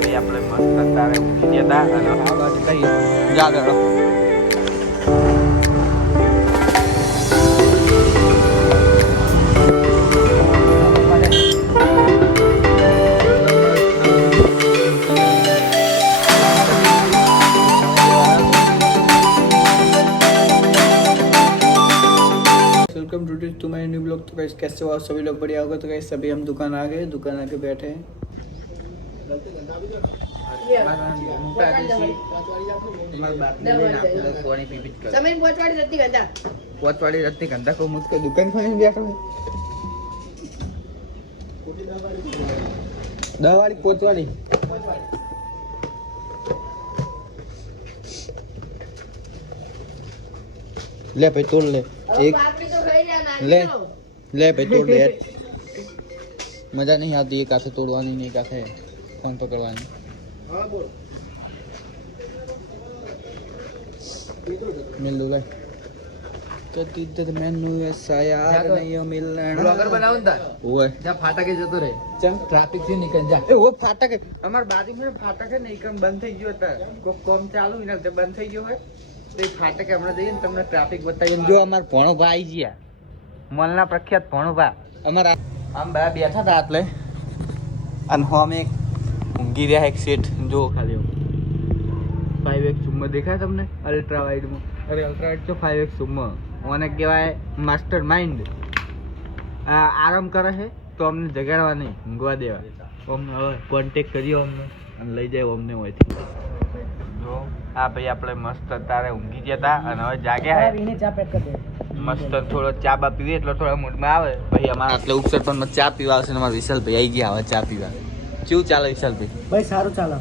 ભાઈ આપણે મસ્ત તારે ઊંઘી ગયા હતા અને આ બાજુ કઈ જા દડો welcome to my new blog. तो गाइस कैसे हो आप सभी लोग? बढ़िया होगा। तो गाइस अभी हम दुकान आ गए, दुकान आके बैठे हैं। पोचवाड़ी रत्ती को मुझको दुकान खोलने बैठा है। दवाड़ी पोचवाड़ी ले भाई तोड़ ले एक ले ले भाई तोड़ ले। मजा नहीं आती है काफे तोड़वानी नहीं काफे फोन पकड़वानी। मिल दो भाई कति तो मैनू ऐसा यार नहीं हो मिलना ब्लॉगर बनाऊं ता ओए जा फाटके जतो रे चल ट्रैफिक से निकल जा ए वो फाटके हमार बाजू में फाटके नहीं कम बंद થઈ ગયો હતા કો કોમ ચાલુ ને તે બંધ થઈ ગયો હોય તો એ ફાટકે હમણાં જઈએ ને તમને ટ્રાફિક બતાવીએ જો અમાર ભણોભા આવી ગયા મોલના પ્રખ્યાત ભણોભા અમાર આમ બા બેઠા હતા એટલે અને હોમ એક ઊંઘી રહ્યા એક સેટ જો ખાલી 5x ચુમ્મા દેખાય તમને અલ્ટ્રા વાઇડમાં અરે અલ્ટ્રા વાઇડ તો 5x ચુમ્મા ઓને કહેવાય માસ્ટર માઇન્ડ આરામ કરે છે તો અમને જગાડવા નહીં ઊંઘવા દેવા અમને હવે કોન્ટેક્ટ કર્યો અમને અને લઈ જાય અમને હોયથી જો આ ભાઈ આપણે મસ્ત તારે ઊંઘી ગયા હતા અને હવે જાગ્યા હે ચા પેક કરી દે મસ્ત થોડો ચા બા પીવી એટલે થોડા મૂડમાં આવે ભાઈ અમારા આટલે ઉપસર પણ ચા પીવા આવશે ને અમારા વિશાલ ભાઈ આવી ગયા હવે ચા પીવા કેવું ચાલે વિશાલ ભાઈ સારું ચાલો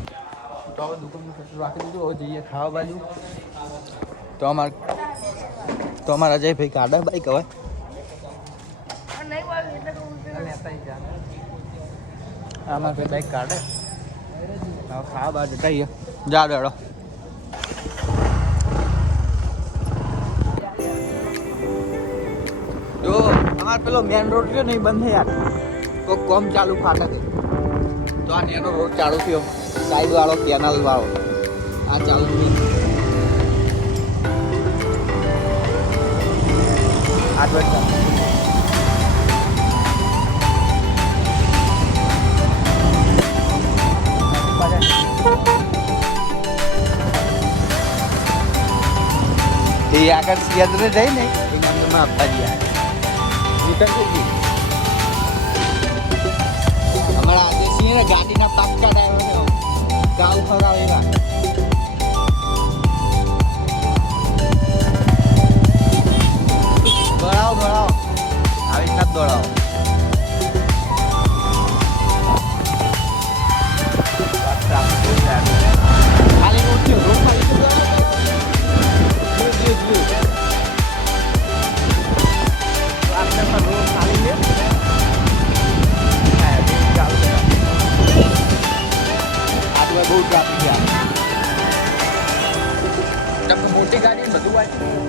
તો હવે દુકાન રાખી દીધું હવે જઈએ ખાવા બાજુ તો અમારા અજય ભાઈ કાઢે બાઈક હવે આમાં ભાઈ બાઈક કાઢે હવે ખાવા બાજુ જઈએ જા ડેડો જો અમાર પેલો મેન રોડ છે ને બંધ થઈ યાર તો કોમ ચાલુ ફાટકે તો આ નેનો રોડ ચાલુ થયો સાઈડ વાળો કેનાલ વાળો આ ચાલુ થયો આ તો એ આગળ સિયાદરે જઈ ને એ નામમાં આપવા ગયા રિટર્ન થઈ ગઈ અમારા આદેશી ને ગાડીના પાક્કા ડાયવર ગાઉ ફરાવેલા દોડાવો આવી રીતના દોડાવો ખાલી રોડ ખાલી બહુ ટ્રાફિક છે મોટી ગાડી બધું વાંચ્યું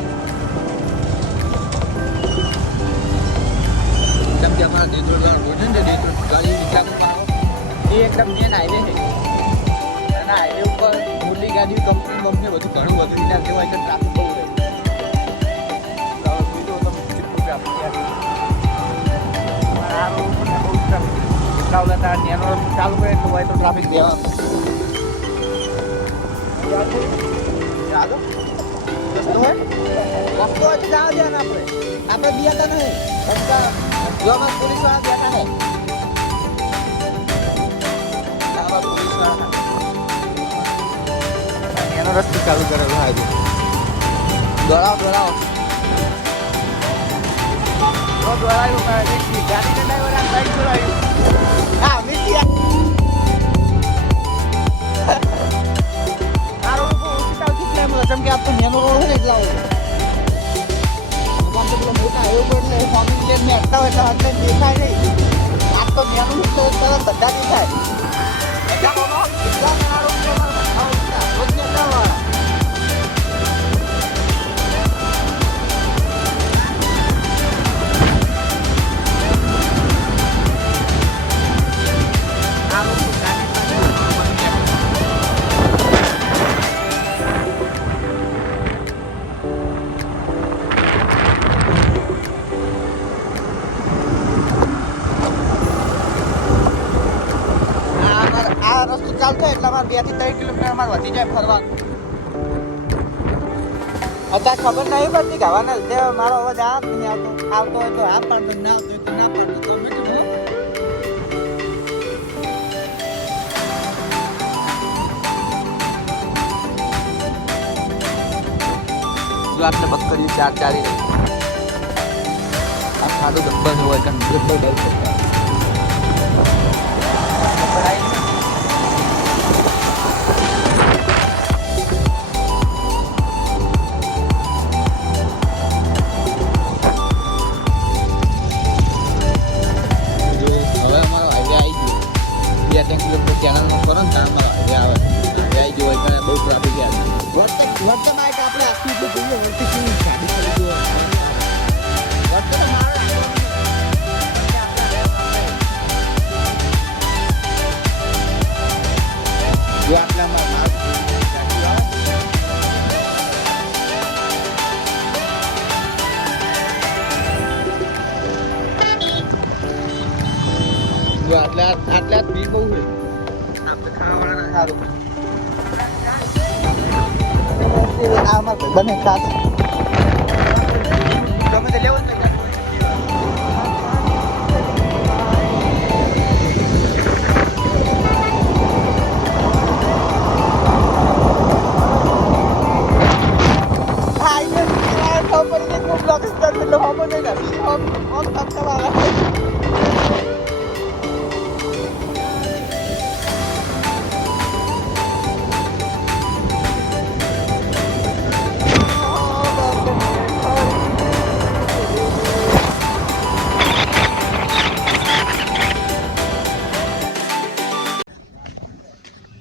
જેમ કે અમારા દેત્રોડ રોડ છે ને દેત્રોડ ગાડી નીકળ્યા એ એકદમ મેન હાઈવે છે અને હાઈવે ઉપર મોટી ગાડી કંપની બધું ઘણું બધું એના કહેવાય છે ટ્રાફિક બહુ રહે આ રોડ પર બહુ ટ્રાફિક એટલા ઓલા નેનો ચાલુ કરે એટલું હોય તો ટ્રાફિક રહેવાનું ચાલો રસ્તો હોય તો જાવ દે ને આપણે બિયાતા નહીં રસ્તા જો અમાર પોલીસ વાળા બેઠા હે આવા પોલીસ વાળા એનો રસ્તો ચાલુ કરેલો હાજુ દોડાવો દોડાયું ગાડીના ડ્રાઈવર આ સાઈડ દોડાયું હા મિસ્ટી જેમ કે આપતો નેનો રોડ હોય એટલા હોય દુકાન તો પેલો મોટા હાઈવે પર એટલે ફોર્મિંગ લેન ને અટકાવે એટલે અંદર દેખાય નહીં આ તો નેનું તો તરત બધા દેખાય એટલા બોલો એટલા નાનો રોડ ને આ ચાલુ થાય એટલે અમારે 2 થી 3 કિલોમીટર અમારે વધી જાય ફરવાનું. અત્યારે ખબર નહીં પડતી ગાવાના લીધે મારો અવાજ આ જ નહીં આવતો હોય તો આ પાડતો, ના આવતો હોય તો ના પાડતો. તો અમે કીધું જો આપણે બકરી ચાર ચારી આ ખાધું ગબ્બર હોય કારણ ગબ્બર બહુ કરતા ચેનલમાં કરો ને ત્યાં અમારા આવે ગયો હોય બહુ ટ્રાફિક યાદ વર્તન આપણે આખી જોઈએ વર્તી કેવી ગાડી કરી દો વર્તન જો આટલામાં આટલા ભીડ બહુ હોય આપણે ખાવાના સારું આમાં બને ખાસ ગમે તે લેવું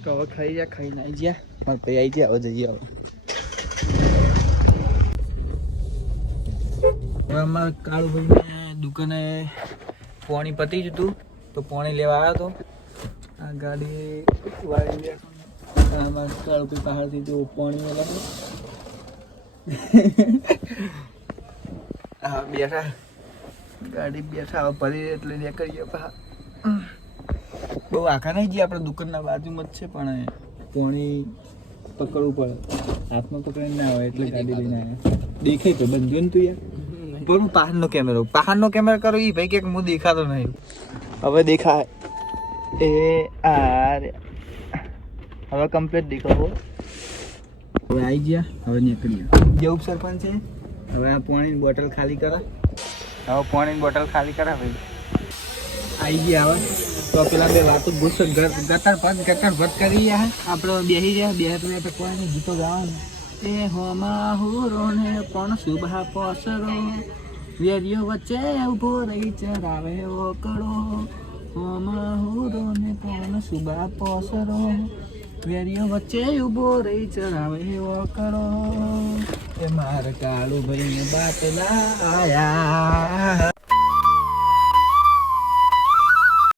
તો હવે ખાઈ ગયા ખાઈને આવી ગયા મારે ભાઈ આવી ગયા હવે જઈએ હવે અમારે કાળુભાઈને દુકાને પોણી પતી જ હતું તો પોણી લેવા આવ્યો હતો આ ગાડી વાળી ગયા અમારે કાળુભાઈ પહાડથી તો પોણી લાવ્યો હા બેઠા ગાડી બેઠા હવે ફરી એટલે નીકળીએ પા બહુ આખા નહીં જઈએ આપણે દુકાનના બાજુમાં જ છે પણ પોણી પકડવું પડે હાથમાં પકડીને ના આવે એટલે ગાડી લઈને આવ્યા દેખાય તો બંધો ને તું યાર પણ હું પહાડનો કેમેરો કરું એ ભાઈ કે હું દેખાતો નહીં હવે દેખાય એ આ હવે કમ્પ્લીટ દેખાવો હવે આવી ગયા હવે નીકળીએ જેવું સરપંચ છે હવે આ પાણીની બોટલ ખાલી કરા ભાઈ આવી ગયા હવે તો પેલા બે વાતો ગુસ્સો ગટર ભટ કરી રહ્યા આપણે બેસી રહ્યા બે કોઈ ગીતો ગાવાનું એ હોમાં હુરો ને પણ શુભા પોસરો વેરીઓ વચ્ચે ઉભો રહી ચરાવે ઓકડો હોમાં હુરો ને પણ શુભા પોસરો વેરીઓ વચ્ચે ઉભો રહી ચરાવે ઓકડો એ માર કાળુ ભાઈ બાપલા આયા